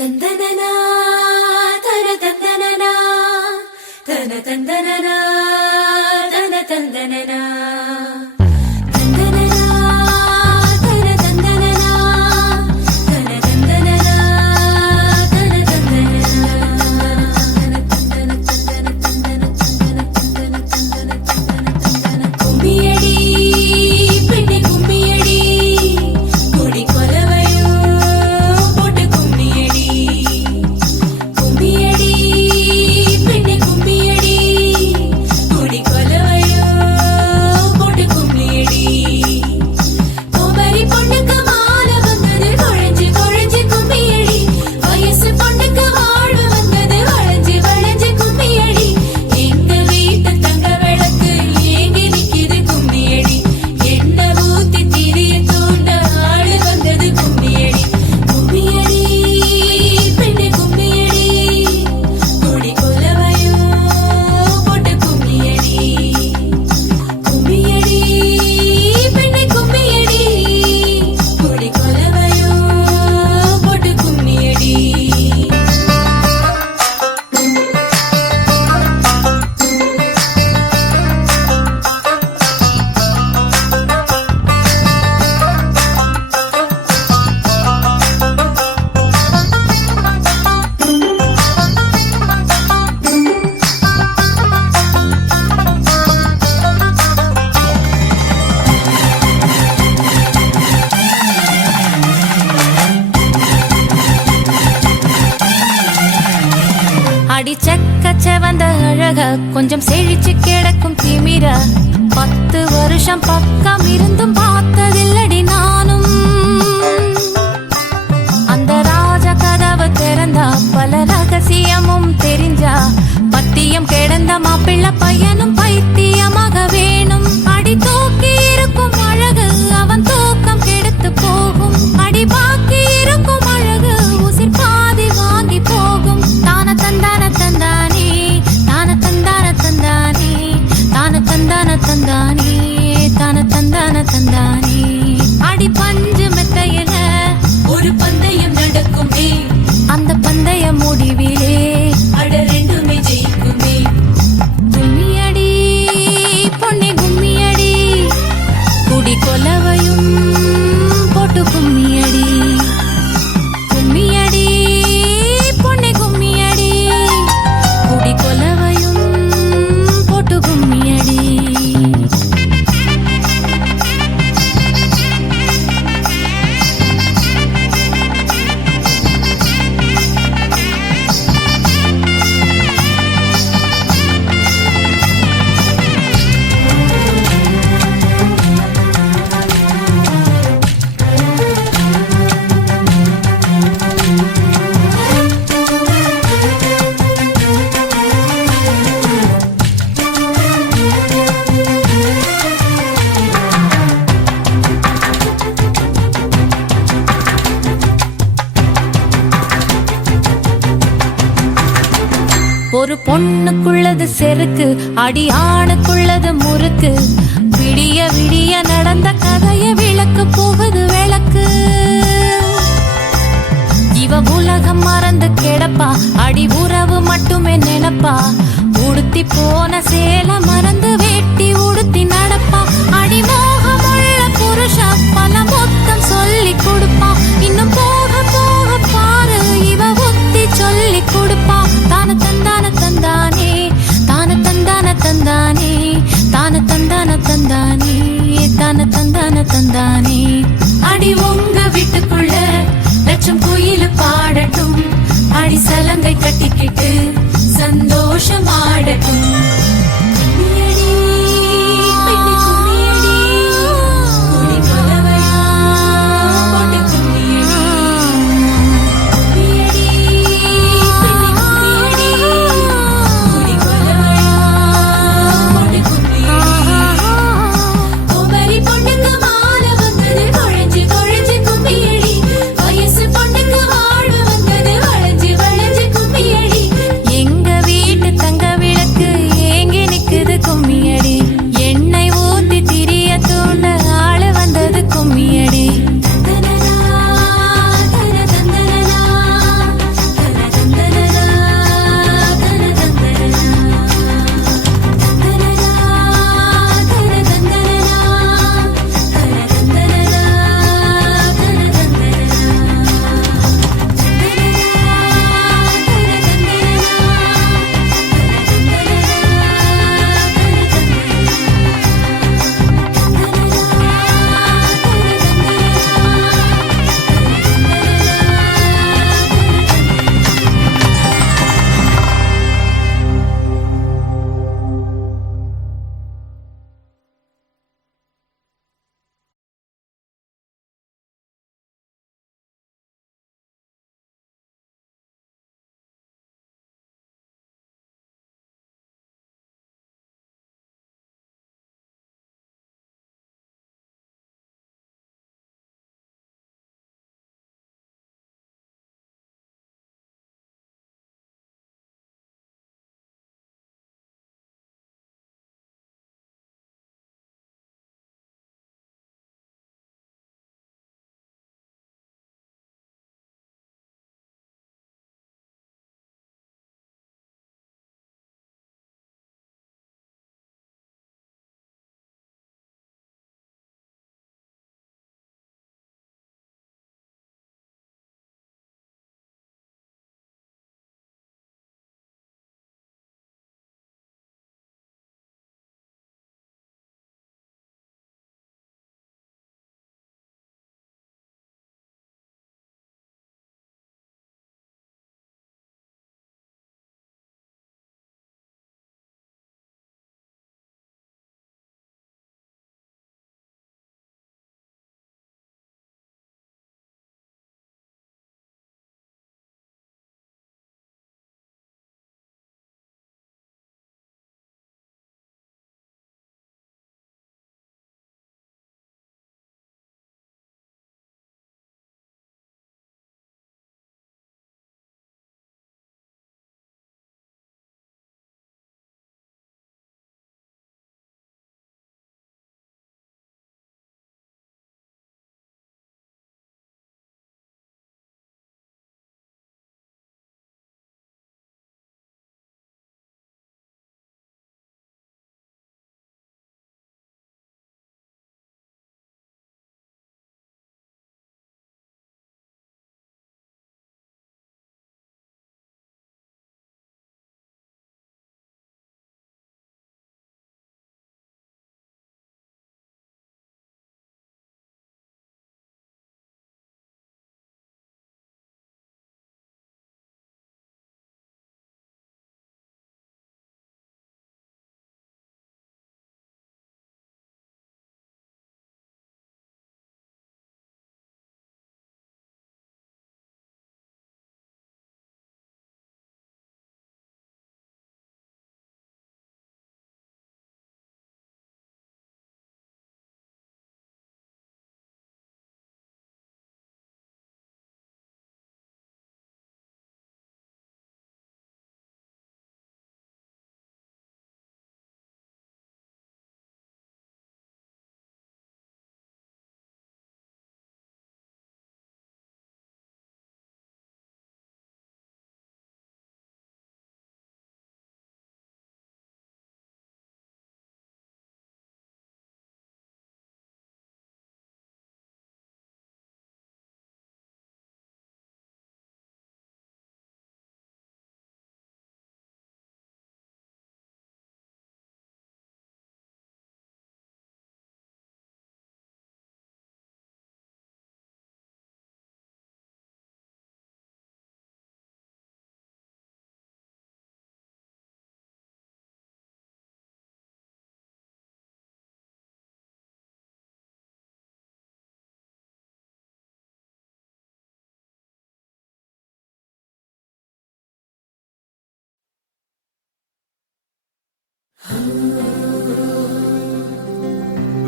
தந்தனனா தன தந்தனனா தன தந்தனனா தன தந்தனனா செவந்த அழக கொஞ்சம் செழிச்சு கிடக்கும் திமிர 10 வருஷம் பக்கம் இருந்தும் பார்த்ததில்லடி நானும். அந்த ராஜ கதவு திறந்தா பல ரகசியமும் தெரிஞ்சா பத்தியம் கிடந்த மாப்பிள்ள பையனும் பைத்தியமாக வேணும். அடி தூக்கி இருக்கும் அழகு அவன் தூக்கம் கெடுத்து போகும். அடி பாக்கி இருக்கும் அழகு உசிர் பாதி வாங்கி போகும். தான தந்தான தந்தானே தான தந்தான தந்தானே தான தந்தான தந்தானே தான தந்தான தந்தானே. அடி பஞ்சு மெத்தையில ஒரு பந்தயம் நடக்குமே, அந்த பந்தய முடிவிலே அட ரெண்டுமே ஜெயிக்குமே. கும்மியடி பொன்னி கும்மியடி குடி கொலவையும் போட்டு கும்மியடி. கும்மியடி பொன்னி கும்மியடி குடி கொலவையும் போட்டு கும்மியடி. ஒரு பொண்ணுக்குள்ளது செருக்கு, அடி ஆணுக்குள்ளது முறுக்கு. விடிய விடிய நடந்த கதைய விளக்கு போகுது விளக்கு. இவ உலகம் மறந்து கிடப்பா, அடி உறவு மட்டுமே நினைப்பா. உடுத்தி போன சேல மறந்து வேட்டி உடுத்தி நடப்பா. அடி மோகமுள்ள புருஷா பல மொத்தம் சொல்லி கொடுப்பா. இன்னும் போக போக பாரு இவ புத்தி சொல்லி கொடுப்பா. தான தந்தான தந்தானே தான தந்தான தந்தானே தான தந்தான தந்தானே தான தந்தான தந்தானே. அடி உங்க வீட்டுக்குள்ள லட்சம் கோயில பாடட்டும், அடி சலங்கை கட்டிக்கிட்டு சந்தோஷம் ஆடட்டும். கும்மியடி, பெண்ணே கும்மியடி, குடி கொலவையா போட்டு கும்மியடி. கும்மியடி, பெண்ணே கும்மியடி, குடி கொலவையா போட்டு கும்மியடி. குமரி பொண்ணுக்கு மாலை வந்தது குழஞ்சு குழஞ்சு கும்மியடி. வயசு பொண்ணுக்கு வாழ்வு வந்தது வளைஞ்சு வளைஞ்சு கும்மியடி. எங்க வீட்டு தங்க விளக்கு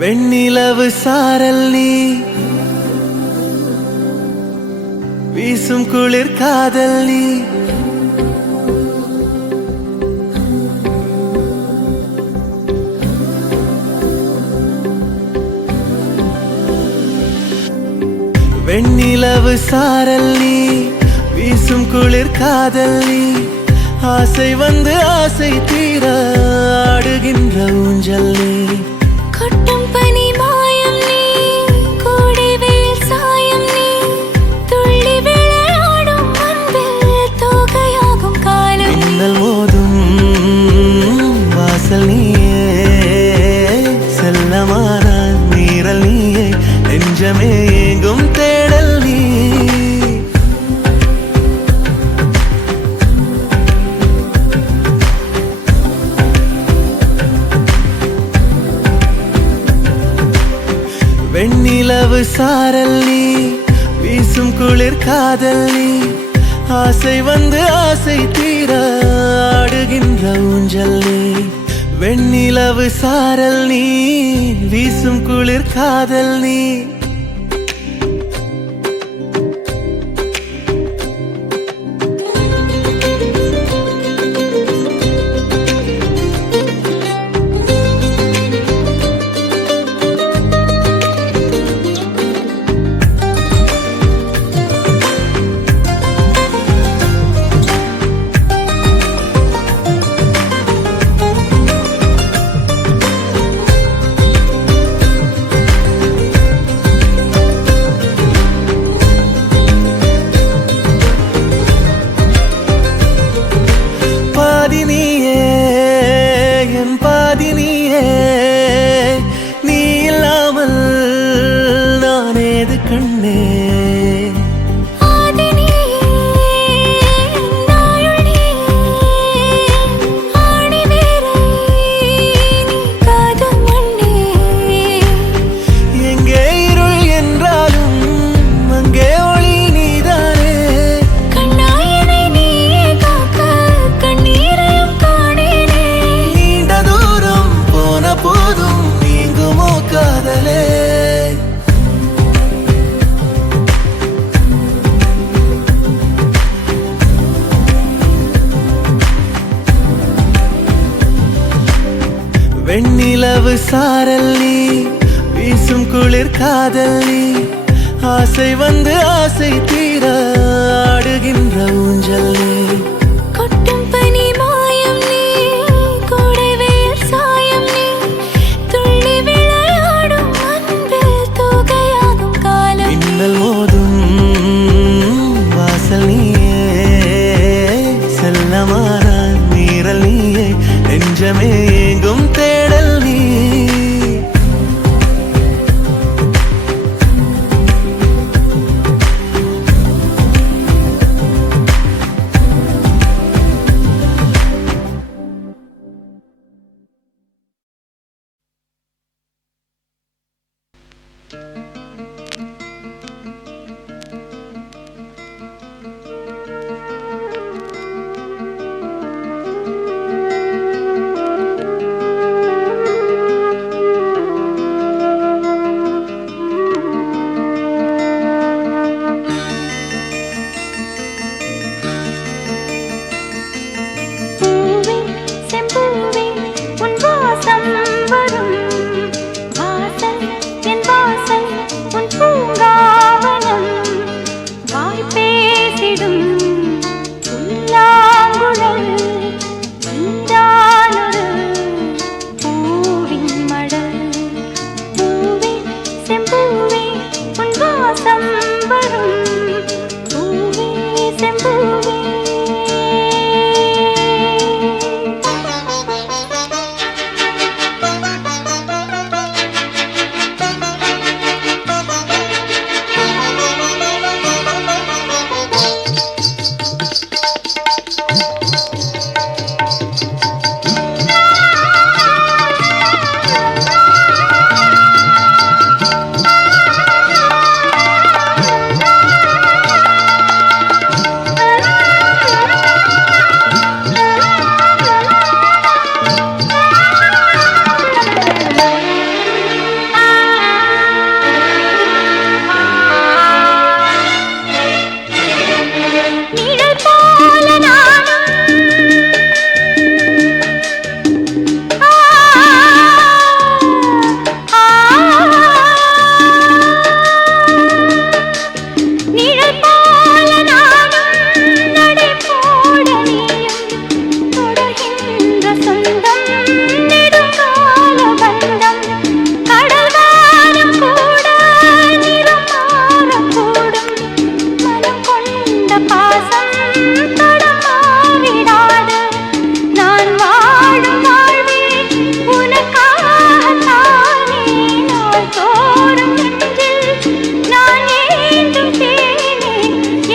வெண்ணிலவு சாரல் நீ வீசும் குளிர் காதல் நீ வெண்ணிலவு சாரல் நீ வீசும் குளிர் காதல் நீ ஆசை வந்து ஆசை தீர ஆடுகின்ற ஊஞ்சல் நீ கொட்டும் பனி மாயம் நீ கோடை வெயில் சாயம் நீ துள்ளி விளையாடும் அன்பில் தோகையாகும் காலம் நீ. மின்னல் மோதும் வாசல் நீயே செல்லமான நீரல் நீயே நெஞ்சமே எங்கும் தேடல் நீ வெண்ணிலவு சாரல் நீ வீசும் குளிர் காதல் நீ ஆசை வந்து ஆசை தீர ஆடுகின்ற ஊஞ்சல் நீ வெண்ணிலவு சாரல் நீ வீசும் குளிர் காதல் நீ பாதினியே என் பாதினியே நீ இல்லாமல் நான் ஏது கண்ணே ஆதி நீயே, நாயுள் நீயே, ஆணி வேரை நீ காதும் மண்ணே. எங்கே இருள் என்றாலும் அங்கே ஒளி நீதானே கண்ணாயனை நீயே காக்க கண்ணீரையும் காணேனே. நீண்ட தூரம் போன போதும் நீங்குமோ காதலே வெண்ணிலவு சாரல் நீ வீசும் குளிர் காதல் நீ ஆசை வந்து ஆசை தீர ஆடுகின்ற ஊஞ்சல் நீ கொட்டும் பனி மாயம் நீ கோடை வெயில் சாயம் நீ துள்ளி விளையாடும் அன்பில் தோகையாகும் காலம் நீ. மின்னல் மோதும் வாசல் நீயே செல்லமான நீரல் நீயே நெஞ்சமே எங்கும் தேடல் நீ தடமாறிடாது. நான் வாழும் வாழ்வே உனக்காகத்தானே. நாள் தோறும் நெஞ்சில் நான் ஏந்தும் தேனே.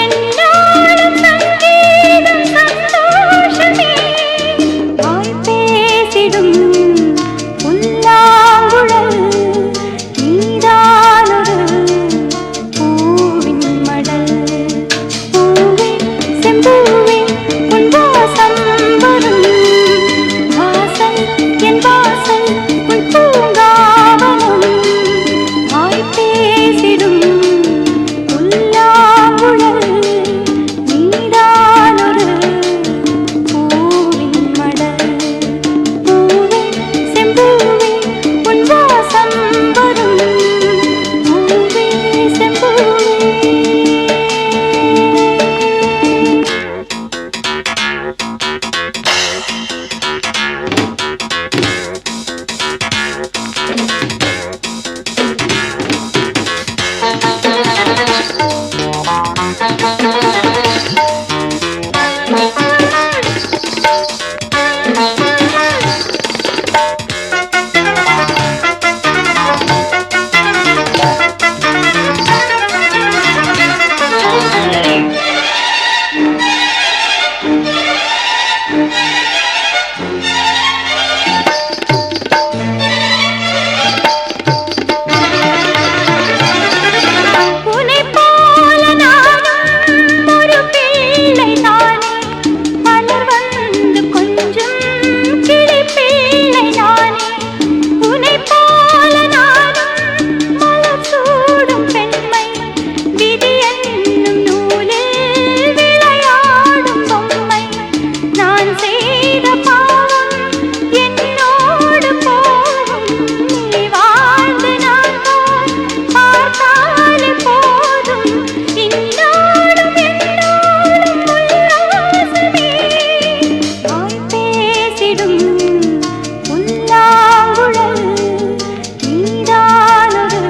என்னாலும் சங்கீதம் சந்தோஷமே. வாய் பேசிடும் புல்லாங்குழல் நீதானொரு பூவின் மடல். பூவே செம்பூவே உன் வாசம் வரும். வாசல் என் வாசல் உன் பூங்காவனம். வாய் பேசிடும் புல்லாங்குழல் நீதானொரு பூவின் மடல். பூவே செம்பூவே உன் வாசம் வரும். பூவே செம்பூவே. உன்னைப் போல நானும் ஒரு பிள்ளைதானே. மலர் வந்து கொஞ்சும் கிளி பிள்ளைதானே. உன்னைப் போல நானும் மலர் சூடும் பெண்மை. விதி என்னும் நூலில் விளையாடும் பொம்மை. நான் செய்த பாவம் என்னோடு போகும். நீ வாழ்ந்து நான் பார்த்தாலே போதும். இன்னோடும் என்னோடும் உல்லாசமே. வாய் பேசிடும் புல்லாங்குழல் நீதானொரு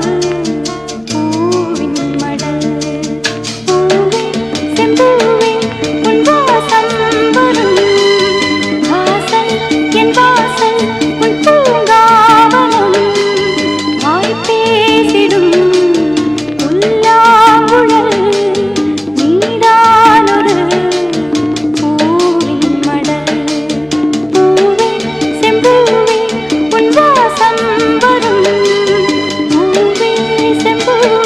பூவின் மடல். பூவே செம்பூவே உன் வாசம் வரும். வாசல் என் வாசல் உன் பூங்காவனம். வாய் பேசிடும் புல்லாங்குழல் நீதானொரு பூவின் மடல். பூவே செம்பூவே உன் வாசம் வரும். பூவே செம்பூவே.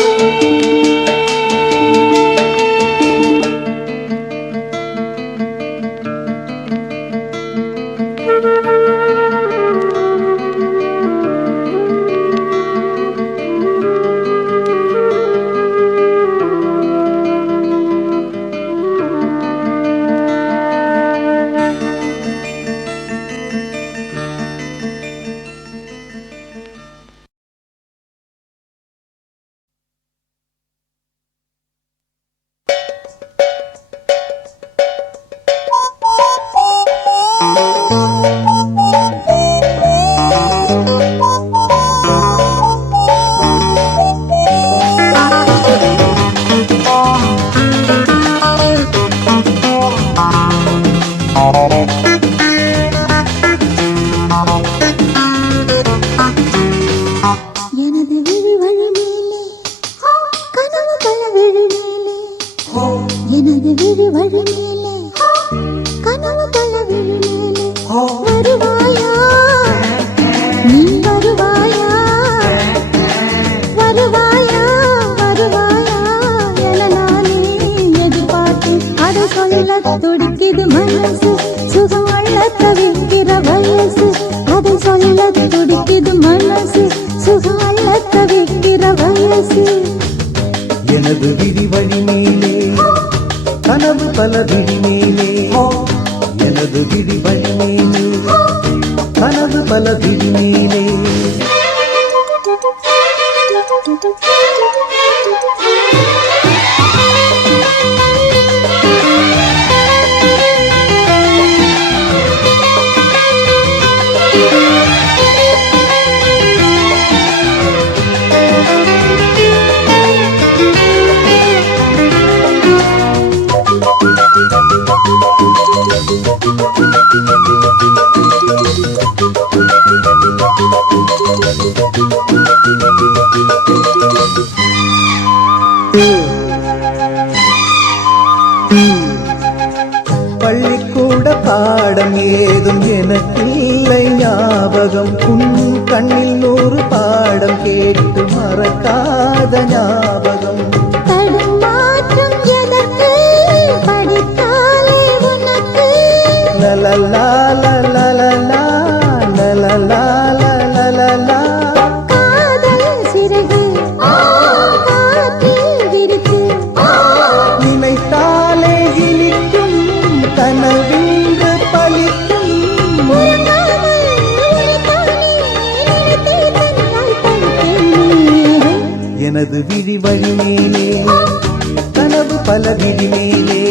எனது விழி வழி மேலே கனவு பல விழி மேலே. எனது விழி வழி மேலே கனவு பல விழி மேலே. வருவாயா நீ வருவாயா. வருவாயா வருவாயா என நானே எதிர்பார்த்தேன். அதை சொல்ல துடிக்குது மனசு. சுகம் அள்ள தவிக்கிற வயசு. அதை சொல்ல துடிக்குது மனசு. சுகம் அள்ள தவிக்கிற வயசு. எனது விதி வழி மேலே கனவு பல விழி மேலே. எனது விதி வழி மேலே கனவு பல விழி மேலே. பள்ளிக்கூட பாடம் ஏதும் எனக்கில்லை ஞாபகம். உன் கண்ணில் 100 பாடம் கேட்டு மறக்காத ஞாபகம். தடுமாற்றம் எதற்கு படித்தாலே உனக்கு லலலா லலலா லலலா லலலா. காதல் சிறகு காற்றில் விரித்து நினைத்தாலே இனிக்கும் கனவின்று பலிக்கும். உறங்காமல் உரைத்தானே நினைத்தே தன்னால் படுத்தேன். எனது விழி வழி மேலே கனவு பல விழி மேலே.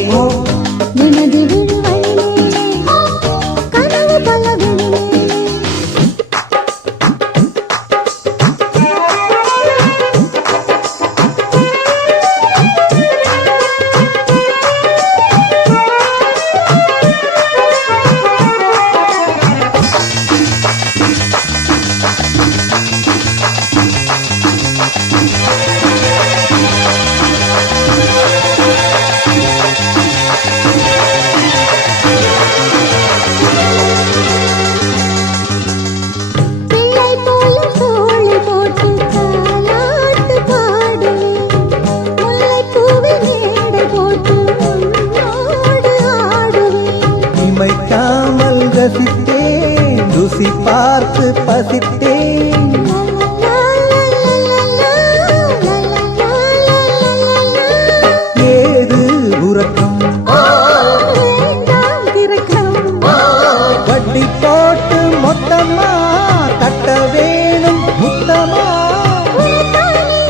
எனது விழி வழியிலே கனவு பல விழியிலே. பிள்ளை போல தோளை போட்டு தாலாட்டு பாடுவேன். முல்லைப்பூவை மேடை போட்டு உன்னோடு ஆடுவேன். இமைக்காமல் ரசித்தேன், ருசி பார்த்து பசித்தேன். ஏது உறக்கம் வேண்டாம் திறக்கம். வட்டி போட்டு மொத்தமா கட்ட வேணும் முத்தமா. உனைத்தானே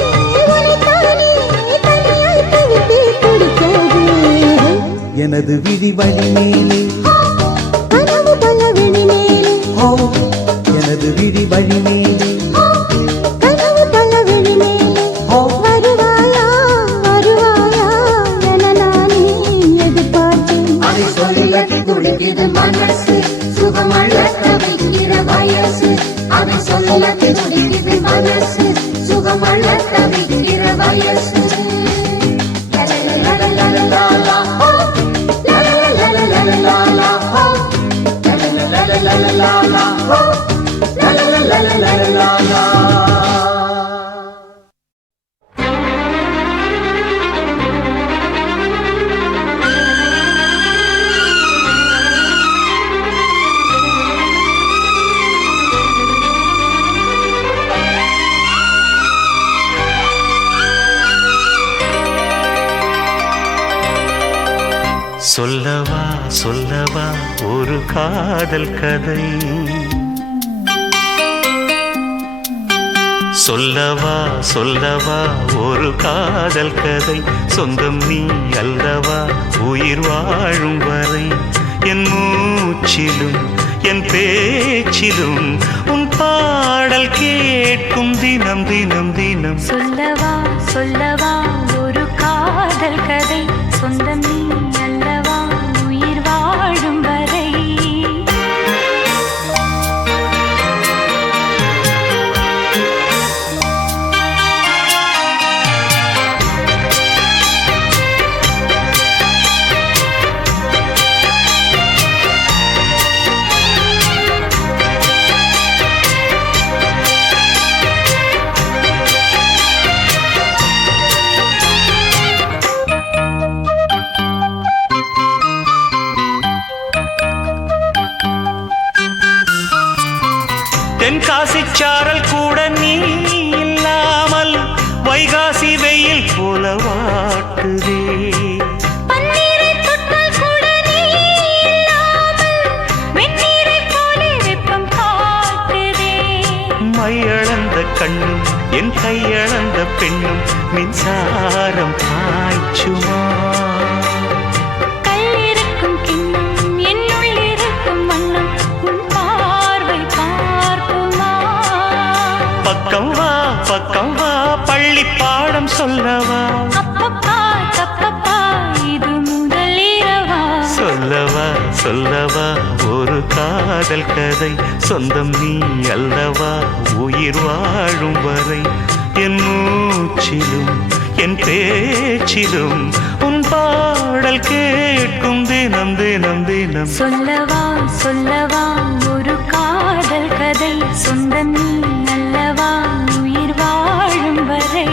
தனியாய் தவித்தே குடிக்காது. எனது விழி வழி மேலே கனவு பல விழி மேலே எனது விழி வழி மேலே. கனவு பல விழி மேலே. வருவாயா வருவாயா என நானே எதிர்பார்த்தேன். அதை சொல்ல துடிக்குது மனசு சுகமள்ள தவிக்கிற வயசு. அதை சொல்ல துடிக்குது மனசு சுகமள்ள தவிக்கிற வயசு. லலலலலலலா, ஹோ. லலலலலலலா, ஹோ. லலலலலலலா, ஹோ. லலலலலலலா. சொல்லவா சொல்லவா ஒரு காதல் கதை. சொல்லவா சொல்லவா ஒரு காதல் கதை. சொந்தம் நீ அல்லவா உயிர் வாழும் வரை. என் மூச்சிலும் என் பேச்சிலும் உன் பாடல் கேட்கும் தினம் தினம் தினம். சொல்லவா சொல்லவா ஒரு காதல் கதை. சொந்தம் நீ அல்லவா உயிர் வாழும் வரை. தென்காசி சாரல் கூட நீ இல்லாமல் வைகாசி வெயில் போல வாட்டுதே. பன்னீரை தொட்டால் கூட நீ இல்லாமல் வெந்நீரை போலே வெப்பம் காட்டுதே. மையளந்த கண்ணும் என் கையளந்த பெண்ணும் மின்சாரம் பாய்ச்சுமா. கல்லிருக்கும் கிண்ணம் என்னுள் இருக்கும் வண்ணம் உன் பார்வை பார்க்குமா. பக்கம் வா பள்ளி பாடம் சொல்லவா. அப்பப்பா தப்பப்பா இது முதல் இரவா. சொல்லவா ஒரு காதல் கதை சொந்தம் நீ அல்லவா உயிர் வாழும் வரை என் மூச்சிலும் என் பேச்சிலும் உன் பாடல் கேட்கும் தினம் தினம் தினம் சொல்லவா சொல்லவா ஒரு காதல் கதை சொந்தம் நீ அல்லவா உயிர் வாழும் வரை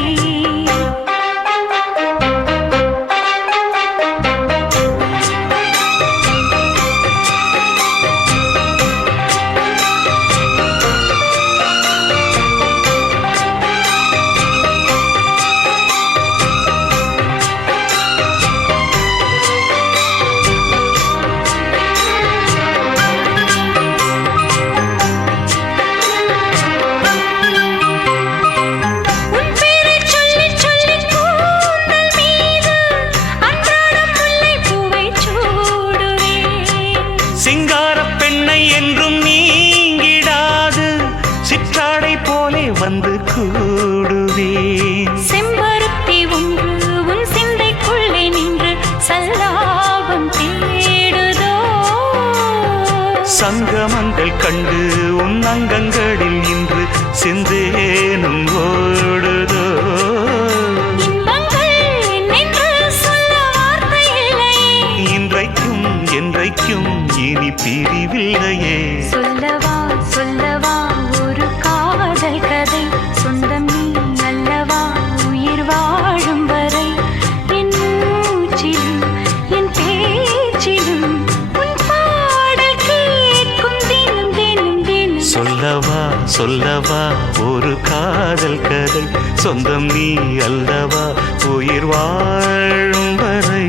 சிங்கார பெண்ணை என்றும் நீங்கிடாது சிற்றாடை போலே வந்து கூடுவேன் செம்பருத்தி ஒன்று உன் சிந்தைக்குள்ளே நின்று சல்லாபம் தேடுதோ சங்கமங்கள் கண்டு உன் அங்கங்களில் இன்று சிந்தேனும் ஓடுதோ இன்பங்கள் என்னென்று சொல்ல வார்த்தை இல்லை இன்றைக்கும் என்றைக்கும் இனி பிரிவில்லையே சொல்லவா சொல்லவா ஒரு காதல் கதை சொந்தம் நீ அல்லவா உயிர் வாழும் வரை என் மூச்சிலும் என் பேச்சிலும் உன் பாடல் கேட்கும் தினம் தினம் தினம் சொல்லவா சொல்லவா ஒரு காதல் கதை சொந்தம் நீ அல்லவா உயிர் வாழும் வரை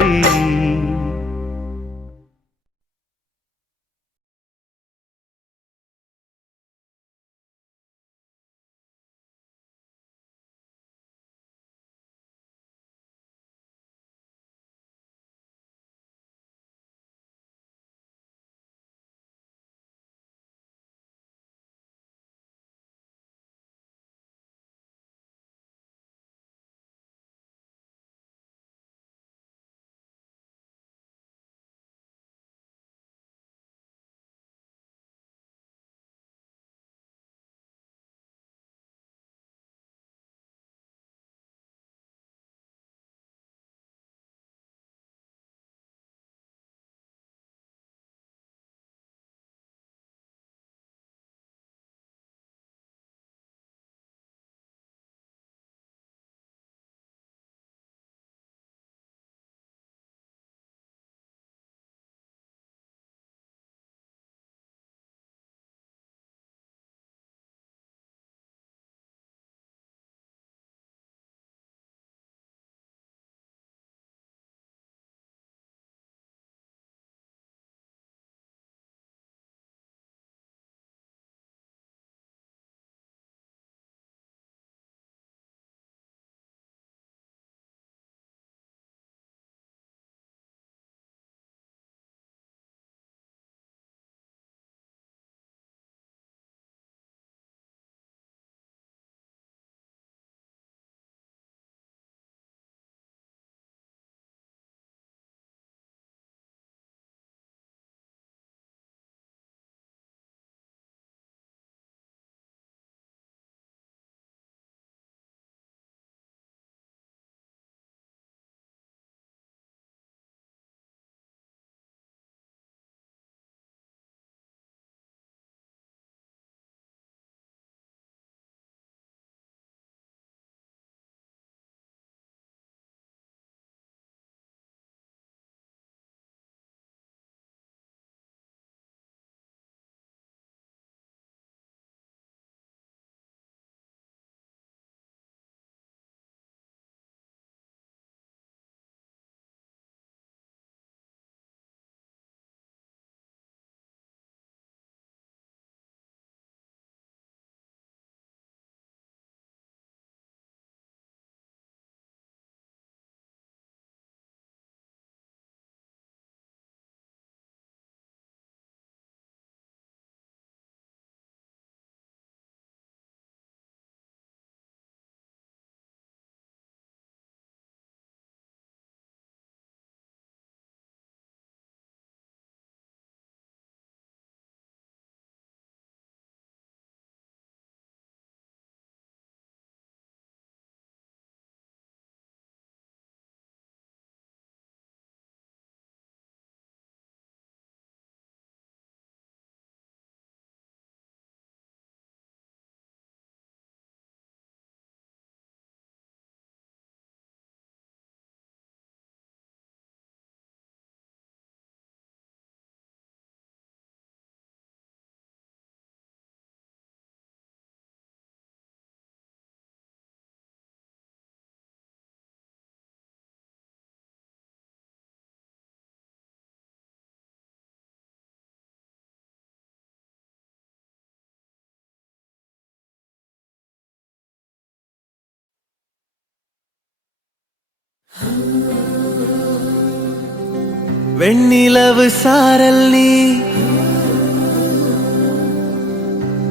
வெண்ணிலவு சாரல் நீ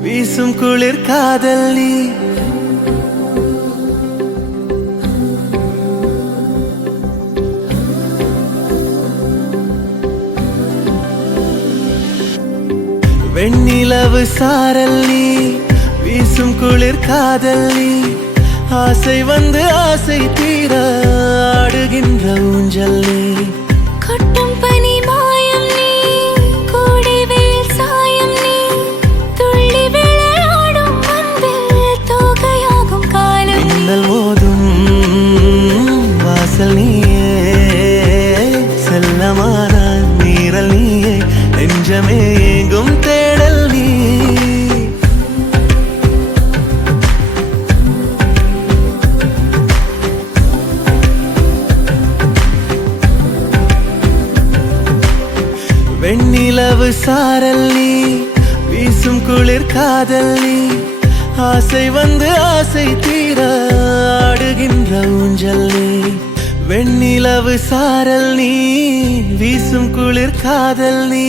வீசும் குளிர் காதல் நீ வெண்ணிலவு சாரல் நீ வீசும் குளிர் காதல் நீ ஆசை வந்து ஆசை தீர ஆடுகின்ற ஊஞ்சல் நீ கொட்டும் பனி மாயம் நீ கோடை வெயில் சாயம் நீ துள்ளி விளையாடும் அன்பில் தோகையாகும் காலம் மின்னல் மோதும் வாசல் நீயே செல்லமான நீரல் நீயே நெஞ்சமே எங்கும் தேடல் நீ வெண்ணிலவு சாரல் நீ வீசும் குளிர் காதல் நீ ஆசை வந்து ஆசை தீர ஆடுகின்ற ஊஞ்சல் நீ வெண்ணிலவு சாரல் நீ வீசும் குளிர் காதல் நீ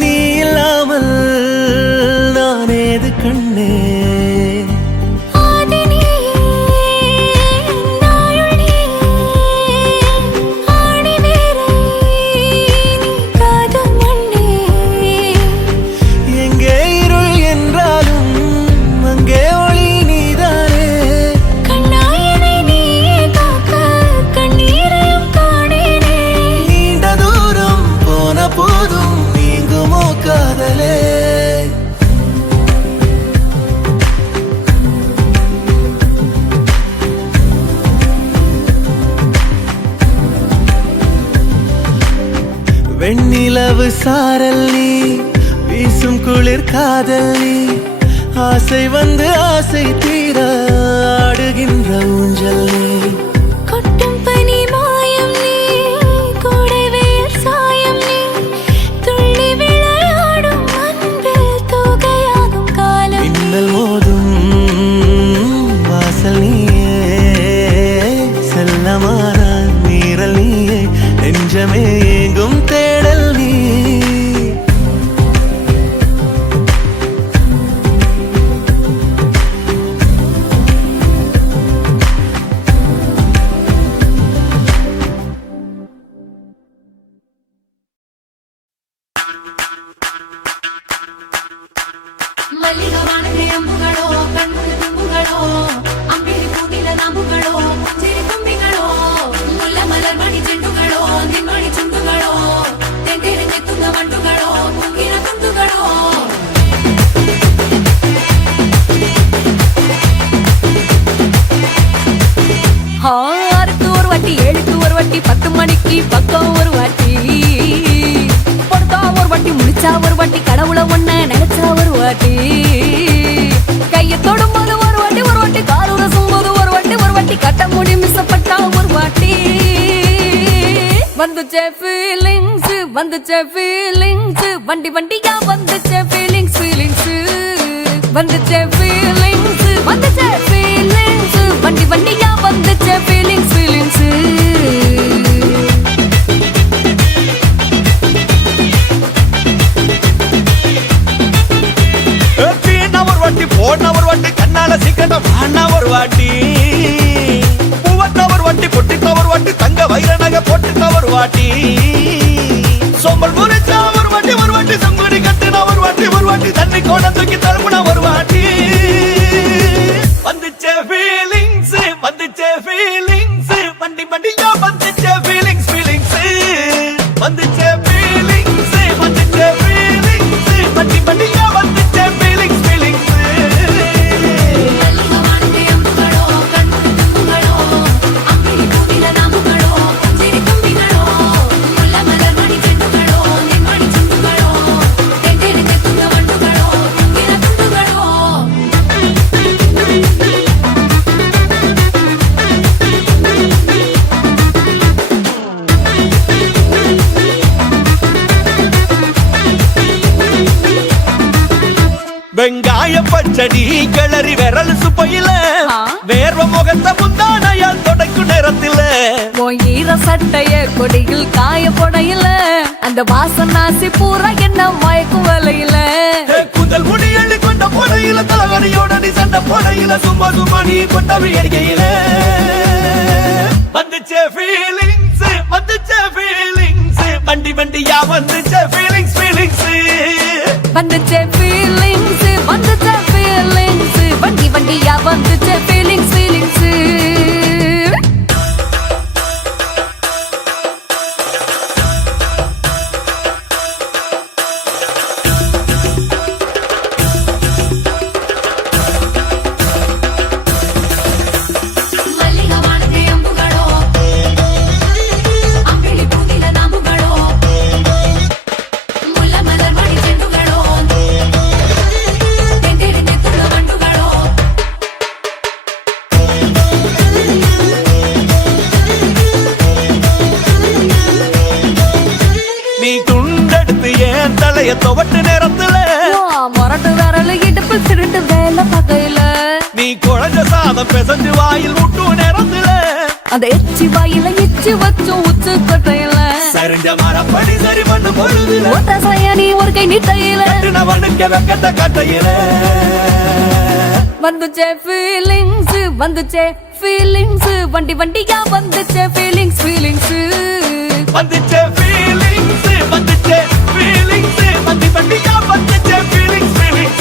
நீ இல்லாமல் நான் ஏது கண்ணே எங்கே இருள் என்றாலும் அங்கே ஒளி நீதானே கண்ணாயனை நீயே காக்க கண்ணீரையும் காணேனே நீண்ட தூரம் போன போதும் நீங்குமோ காதலே வெண்ணிலவு சாரல் நீ வீசும் குளிர் காதல் நீ ஆசை வந்து ஆசை தீர ஆடுகின்ற ஊஞ்சல் நீ கொட்டும் பனி மாயம் நீ கோடை வெயில் சாயம் நீ துள்ளி விளையாடும் அன்பில் தோகையாகும் காலம் மின்னல் மோதும் வாசல் நீயே செல்லமான நீரல் நீயே நெஞ்சமே எங்கும் தேடல் நீ மல்லிகவானதே அம்புகளோ கண்முடி தும்புகளோ அம்பிரி பூனில நாம்புகளோ புஞ்சிரி தும்பிகளோ முல்ல மலர் மணி ಚೆಂಡುಗಳೋ ನಿಮ್ಮಣಿ ಚುಂಡುಗಳೋ ತೆಂಡೆರೆಗೆ ತುಂಗ ಮಂಡುಗಳೋ ಮುಗಿನ ತುಂಡುಗಳೋ ஆறுக்கு ஒரு வாட்டி 7க்கு ஒரு வாட்டி 10 மணிக்கு பக்கம் ஒரு வாட்டி பொறுத்தா ஒரு வாட்டி முடிச்சா ஒரு வாட்டி கடவுளை ஒண்ண நினைச்சா ஒரு வாட்டி கையை தொடும்போது ஒரு வாட்டி கால் உரசும் போது ஒரு வாட்டி கட்ட முடி மிசப்பட்டா ஒரு வாட்டி வந்துச்சே ஃபீலிங்ஸ் வண்டி வண்டியா வந்துச்சே ஃபீலிங்ஸ் வந்துச்சே ஃபீலிங்ஸ் வண்டி வண்டியா வந்துச்சே ஃபீலிங்ஸ் ஒரு வாட்டி கண்ணால சிக்கன வாண்ணா ஒரு வாட்டி பூவத்த ஒரு வாட்டி பொட்டித்த ஒரு வாட்டி தங்க வைர நகை போட்டுத்த ஒரு வாட்டி சோம்பல் முறைச்சா ஒரு வாட்டி சங்குடி கட்டுனா ஒரு வாட்டி தண்ணி கோண தூக்கி தருப்புனா ஒரு வாட்டி வந்துச்சே ஃபீலிங்ஸ் வண்டி வண்டியா வந்துச்சே ஃபீலிங்ஸ் வெங்காய பச்சடி கிளறி விரல் சுப்பையில வேர்வ முகத்தை முந்தானையால் தொடக்கும் நேரத்தில ஈர சட்டைய கொடியில் காய போடையில அந்த வாசனாசி பூரா என்ன மயக்கும் வலையில குதல் முடியள்ளி கொண்ட போடையில தலைவரியோட நீ சண்டை போடையில சும்மா சும்மா நீ கொண்டவி அடிக்கையில வந்துச்சே ஃபீலிங்ஸ் வந்துச்சே ஃபீலிங்ஸ் வண்டி வண்டியா வந்துச்சே ஃபீலிங்ஸ் ஃபீலிங்ஸ் வந்துச்சே ஃபீலிங்ஸ் வந்துச்சே ஃபீலிங்ஸ் வண்டி வண்டியா வந்துச்சே ஃபீலிங்ஸ் ஃபீலிங்ஸ் நீ துண்டெடுத்து ஏன் தலைய துவட்டு நேரத்துல மொரட்டு விரல் இடுப்பு திருட்டு வேலை பகையில நீ குழஞ்ச சாதம் பிசைஞ்சு வாயில் விட்டு நேரத்துல அந்த எச்சி வாயில எச்சி வச்சு உச்சு கொட்டையில சரிஞ்ச மரப்படி சரி பண்ணு பொழுதுல ஒத்த சயனி ஒரு கை நீட்டையில வண்ணுக்க வெக்கத்த கட்டையில வந்துச்சே ஃபீலிங்ஸ் வந்துச்சே ஃபீலிங்ஸ் வண்டி வண்டியா வந்துச்சே ஃபீலிங்ஸ் ஃபீலிங்ஸ் வந்துச்சே ஃபீலிங்ஸ் வந்துச்சே ஃபீலிங்ஸ் வண்டி வண்டியா வந்துச்சே ஃபீலிங்ஸ் ஃபீலிங்ஸ்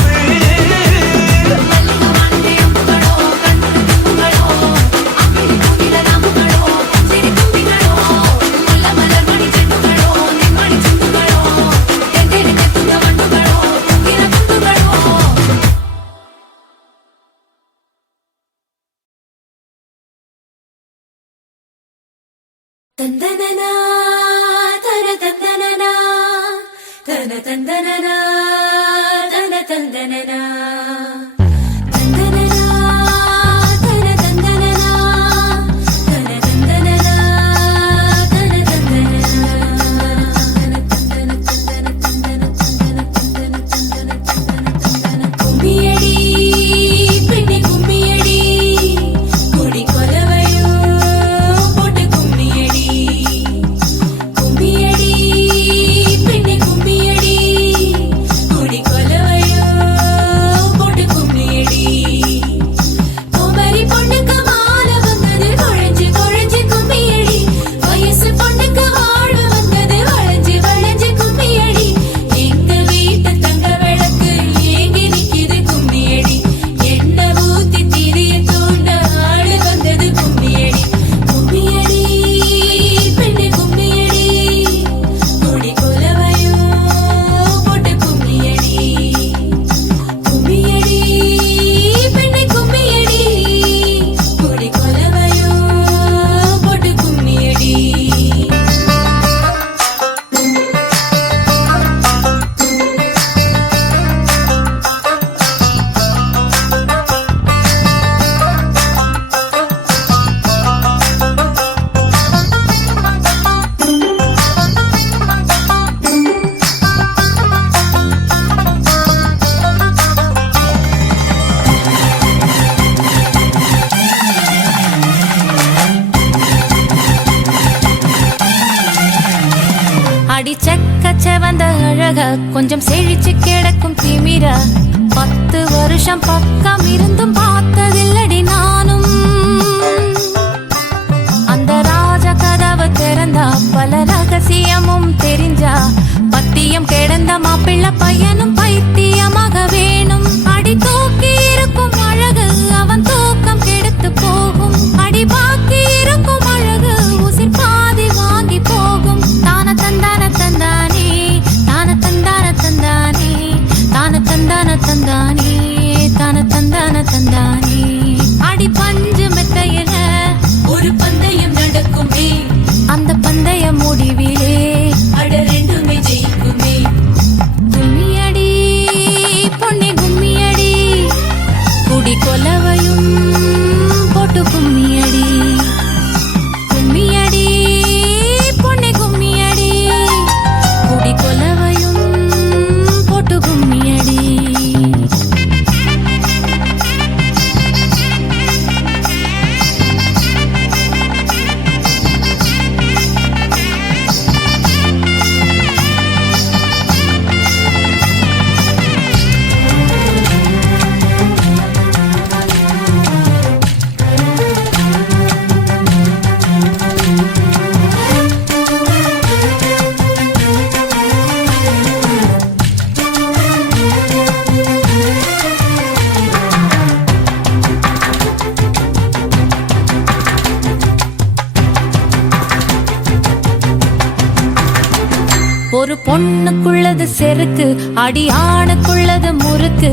தந்தனனா தன தந்தனனா தன தந்தனனா தன தந்தனனா தந்தனனா தன தந்தனனா தன தந்தனனா தன தந்தனனா கும்மியடி பெண்ணே கும்மியடி குடி கொலவையோ போட்டு கும்மியடி கும்மியடி பெண்ணே கும்மியடி குடி கொலவையோ போட்டு கும்மியடி குமரி பொண்ணுக்கு மாலை வந்தது குழஞ்சு குழஞ்சு கும்மியடி வயசு பொண்ணுக்கு வாழ வந்தது வளைஞ்சு வளைஞ்சு கும்மியடி எங்க வீட்டு தங்க விளக்கு ஏங்கி நிக்குது கும்மியடி எண்ணெய் ஊத்தி திரிய தூண்ட ஆடு வந்தது கும்மியடி கும்மியடி பெண்ணே கும்மியடி குடி கொலவையோ போட்டு கும்மியடி கும்மியடி பெண்ணே கும்மியடி குடி கொலவையோ போட்டு கும்மியடி அடி செக்க செவந்த அழக கொஞ்சம் செழிச்சு கிடக்கும் திமிரா 10 வருஷம் பக்கம் இருந்தும் பார்த்ததில்லடி நானும் அந்த ராஜ கதவு திறந்தா பல ரகசியமும் தெரிஞ்சா பத்தியம் கிடந்த மாப்பிள்ள பையனும் பைத்தியமாக வேணும் அடி தூக்கி இருக்கும் அழகு அவன் தூக்கம் கெடுத்து போகும் அடி பாக்கி இருக்கும் அழகு உசிர் பாதி வாங்கி போகும் தான தந்தான தந்தானே தான தந்தான தந்தானே தான தந்தான தந்தானே தான தந்தான தந்தானே அடி பஞ்சு மெத்தையில ஒரு பந்தயம் நடக்குமே அந்த பந்தய முடிவிலே அட ரெண்டுமே ஜெயிக்குமே கும்மியடி பொன்னே கும்மியடி குடி கொலவையும் போட்டு கும்மியடி கும்மியடி பொன்னே கும்மியடி குடி கொலவையும் போட்டு கும்மியடி ஒரு பொண்ணுக்குள்ளது செருக்கு, அடி ஆணுக்குள்ளது முறுக்கு.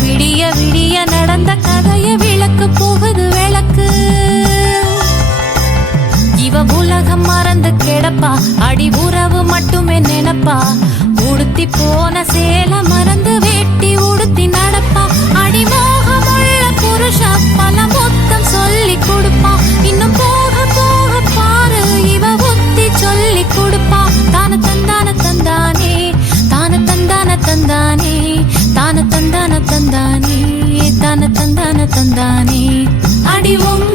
விடிய விடிய நடந்த கதைய விளக்கு போகுது விளக்கு. இவ உலகம் மறந்து கிடப்பா, அடி உறவு மட்டுமே நினைப்பா. உடுத்தி போன சேல மறந்து வேட்டி உடுத்தி நடப்பா. அடி மோகமுள்ள புருஷ பல மொத்தம் சொல்லி கொடுப்பா. இன்னும் போக போக பாரு இவ புத்தி சொல்லி கொடுப்பா. தான தந்தான தந்தானே, தான தந்தான தந்தானே, தான தந்தான தந்தானே, தான தந்தான தந்தானே. அடி உங்க